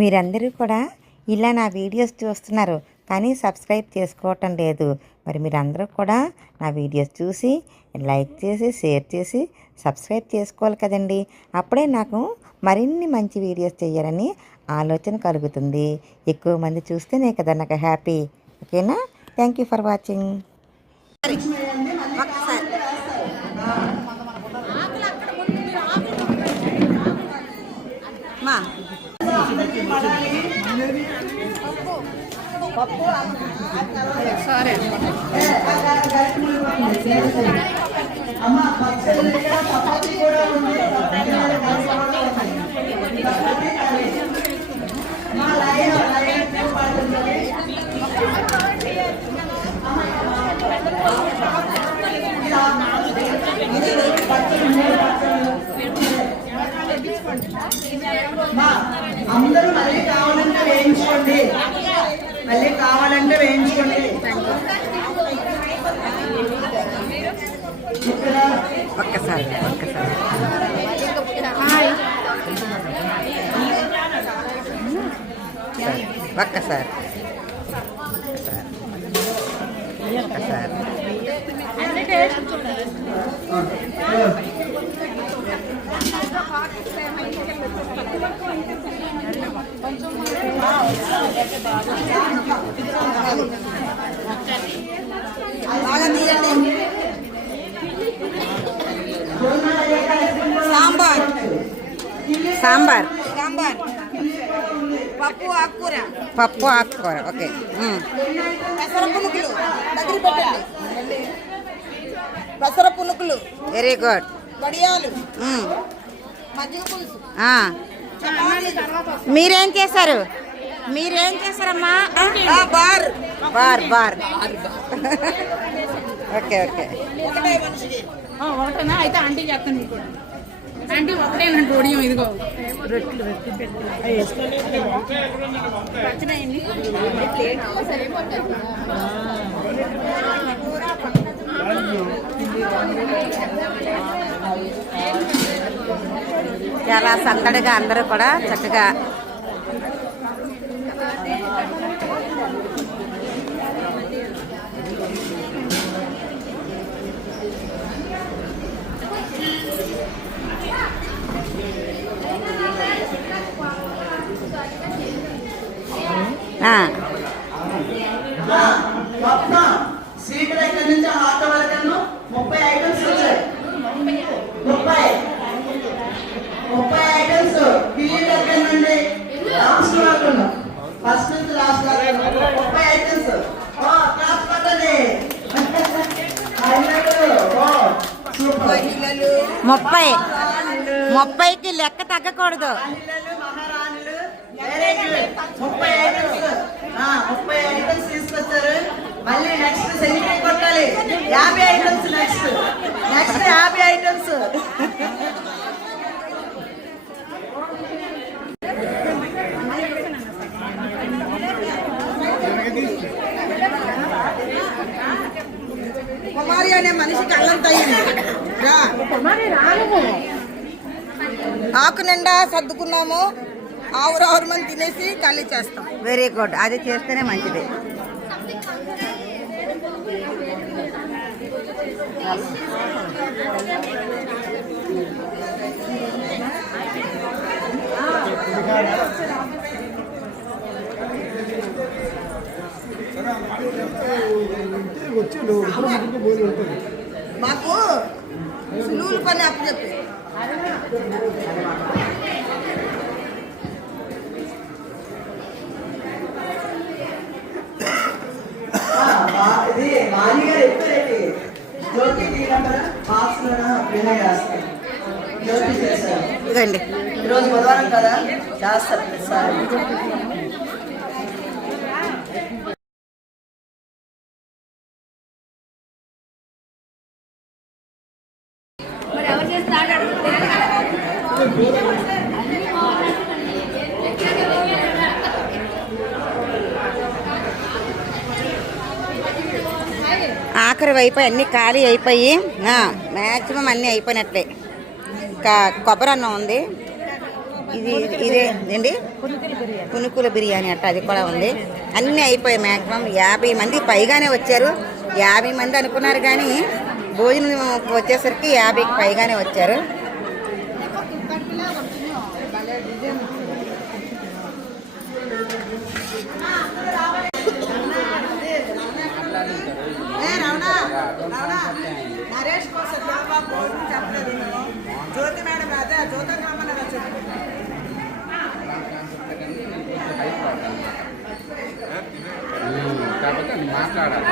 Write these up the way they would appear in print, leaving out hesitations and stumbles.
మీరందరూ కూడా ఇలా నా వీడియోస్ చూస్తున్నారు కానీ సబ్స్క్రైబ్ చేసుకోవటం లేదు. మరి మీరందరూ కూడా నా వీడియోస్ చూసి లైక్ చేసి షేర్ చేసి సబ్స్క్రైబ్ చేసుకోవాలి కదండి. అప్పుడే నాకు మరిన్ని మంచి వీడియోస్ చేయాలని ఆలోచన కలుగుతుంది. ఎక్కువ మంది చూస్తేనే కదా నాకు హ్యాపీ. ఓకేనా? Thank you for watching. సరే అందరూ మళ్ళీ కావాలంటే వేయించుకోండి. మళ్ళీ కావాలంటే వేయించుకోండి. ఒక్కసారి ఒక్కసారి సాంబార్ సాంబార్ పప్పు ఆకుకూర ఓకే. పెసర పునుకులు దగ్గర పెట్టండి. పెసర పునుకులు వెరీ గుడ్. వడియాలు మజ్జిగ పులుసు. మీరేం చేశారమ్మా? Bar bar bar okay okay. ఒకటేనా అయితే ఆంటీ చేస్తాను. ఆంటీ ఒకటేనండి ఒడియం. ఇదిగో చాలా సందడిగా అందరూ కూడా చక్కగా స్వీట్ దగ్గర నుంచి హాట్ వరకు 30 ఐటమ్స్ వచ్చాయి. 30 ఐటమ్స్ బిల్లు దగ్గర నుండి లాస్ట్ వరకు ఫస్ట్ నుంచి లాస్ట్ వరకు 30 ఐటమ్స్. క్లాస్ పట్టండి. 30కి లెక్క తగ్గకూడదు. 30 ఐటమ్స్ తీసుకొచ్చారు. మళ్ళీ నెక్స్ట్ సెంచరీ కొట్టాలి. 50 ఐటమ్స్ నెక్స్ట్ 50 ఐటమ్స్. కుమారి అనే మనిషికి అల్లం తయ్యింది. ఆకు నిండా సర్దుకున్నాము. ఆవురు మంది తినేసి ఖాళీ చేస్తాం. Very good. అది చేస్తేనే మంచిది. మాకు సులువుల పని అప్పు చెప్పి ఇది మాలిగా ఎప్పుడైతే జ్యోతి బాక్స్ జ్యోతి చేస్తారు. ఇదండి ఈరోజు బుధవారం కదా చేస్తారు సార్. ఆఖరి వైపు అన్నీ ఖాళీ అయిపోయి మ్యాక్సిమం అన్నీ అయిపోయినట్లే. ఇంకా కొబ్బరి అన్నం ఉంది. ఇది ఇదే అండి పునుకుల బిర్యానీ అట్ట అది కూడా ఉంది. అన్నీ అయిపోయాయి. మ్యాక్సిమం 50 మంది పైగానే వచ్చారు. 50 మంది అనుకున్నారు కానీ భోజనం వచ్చేసరికి 50కి పైగానే వచ్చారు. నరేష్ కోసం చెప్పలేదు. జ్యోతి మేడం అదే జ్యోతి రామన్న చెప్పు. కాకపోతే మాట్లాడాలి.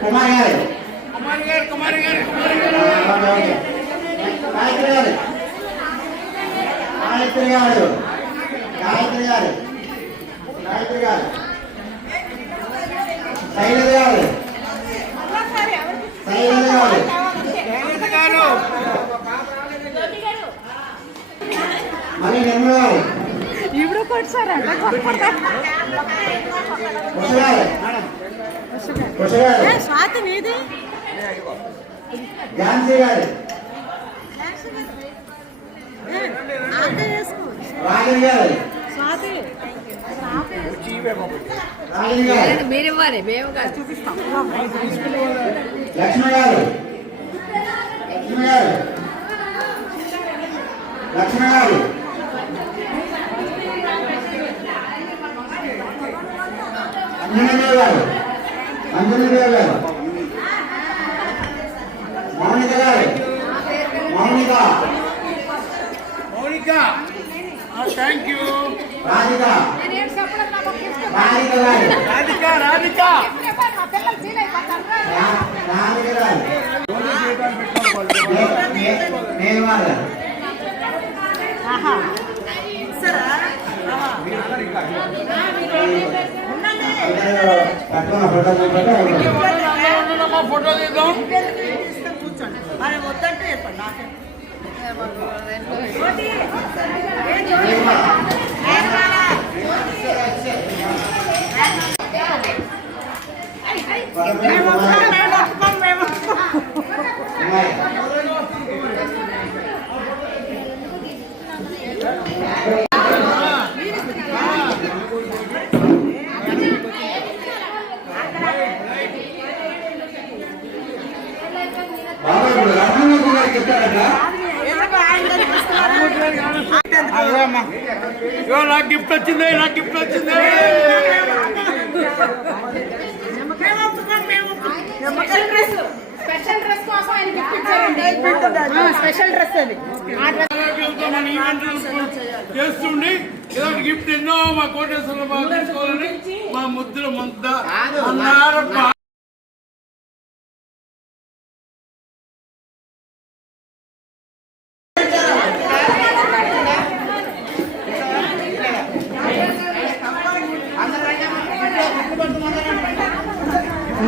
కుమార్ గారు గాయత్రి గారు శైలజ గారు మళ్ళీ నెమ్మ గారు ఇప్పుడు కొట్టారంట స్వాతి మీది ఝాన్సీ గారు రాగిణి గారు మీరు ఇవ్వాలి మేము చూపిస్తాం. లక్ష్మి గారు అంజనీదేవి గారు Mounika thank you. Radhika photo తీద్దాం. మరి వద్దంటే చెప్పండి నాకే. నాకు గిఫ్ట్ వచ్చింది. స్పెషల్ డ్రెస్ కోసం ఆయన గిఫ్ట్ ఇచ్చారండి. స్పెషల్ డ్రెస్ అది చేస్తుండి ఇలాంటి గిఫ్ట్ ఎన్నో మా కోటేశ్వర బాబు తీసుకోవాలని మా ముద్దుల మంత అన్నారు.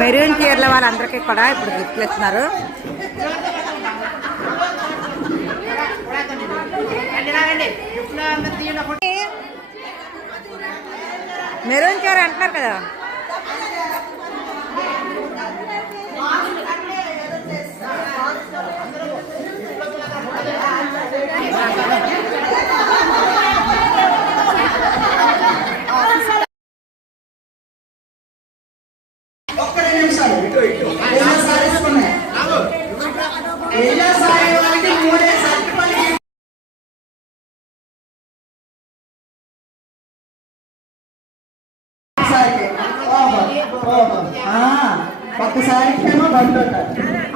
మెరూన్ చీరల వాళ్ళందరికీ కూడా ఇప్పుడు గిఫ్ట్లు ఇస్తున్నారు. మెరూన్ చీర అంటున్నారు కదా. ఒక్కసారి ఏమో బండి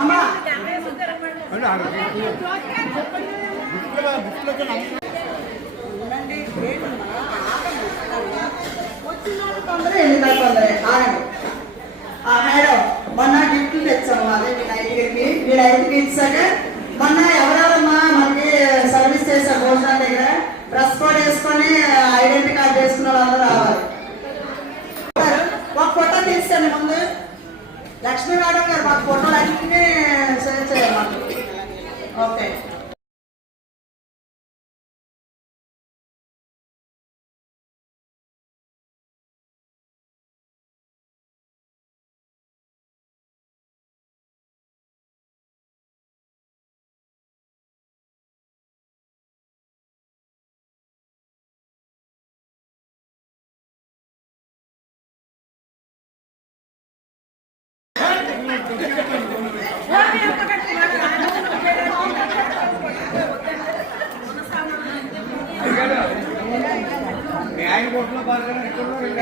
అమ్మా ఉండండి, ఏంటమ్మా? ఆగండి. వచ్చిన వాళ్ళు తొందర, వెళ్ళిన వాళ్ళు తొందర. ఆగండి. మేడం, మొన్న గిఫ్ట్లు తెచ్చాము. అదే వీళ్ళైదుకి ఇచ్చాక మొన్న ఎవరెవరమ్మా మనకి సర్వీస్ చేసే భోజనాల దగ్గర డ్రెస్ కోడ్ వేసుకొని ఐడెంటిటీ కార్డు వేసుకున్న వాళ్ళు రావాలి. ఒక ఫోటో తీస్తాను ముందు. లక్ష్మీ మేడం గారు మాకు ఫోటోలు అన్నింటినీ షేర్ చేయాలి మాకు. ఓకే.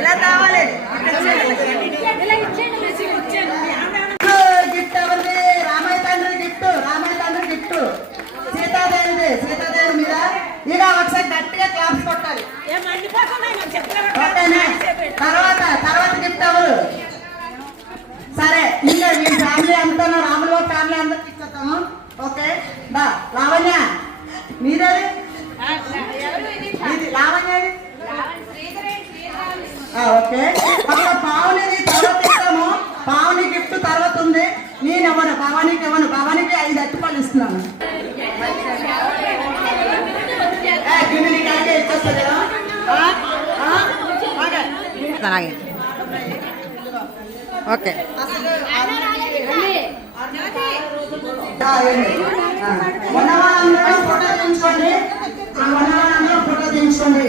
ఎలా కావాలి? గిఫ్ట్ ఎవరిది? రామయ్య తండ్రి గిఫ్ట్. రామయ్య తండ్రి గిఫ్ట్ సీతాదేవిది. సీతాదేవి మీద ఇక ఒకసారి గట్టిగా క్లాప్స్ కొట్టాలి. ఓకేనా? తర్వాత గిఫ్ట్ ఎవరు? సరే, ఇంకా మీ ఫ్యామిలీ అంతా రాముల ఫ్యామిలీ అందరికి ఇచ్చేస్తాము. ఓకే, దా లావణ్య మీరేది? లావణ్య ఓకే. అక్కడ పావనిది తర్వాత ఇస్తాము. పావని గిఫ్ట్ తర్వాత ఉంది. నేను ఇవ్వను, భవానీకి ఇవ్వను. భవానీకి 5 అట్టుపాలు ఇస్తున్నాను. గిన్నె కాకే ఇచ్చేస్తుంది కదా. ఓకే. ఉన్నవాళ్ళందరూ ఫోటో తీయించుకోండి. ఉన్నవాళ్ళందరూ ఫోటో తీయించుకోండి.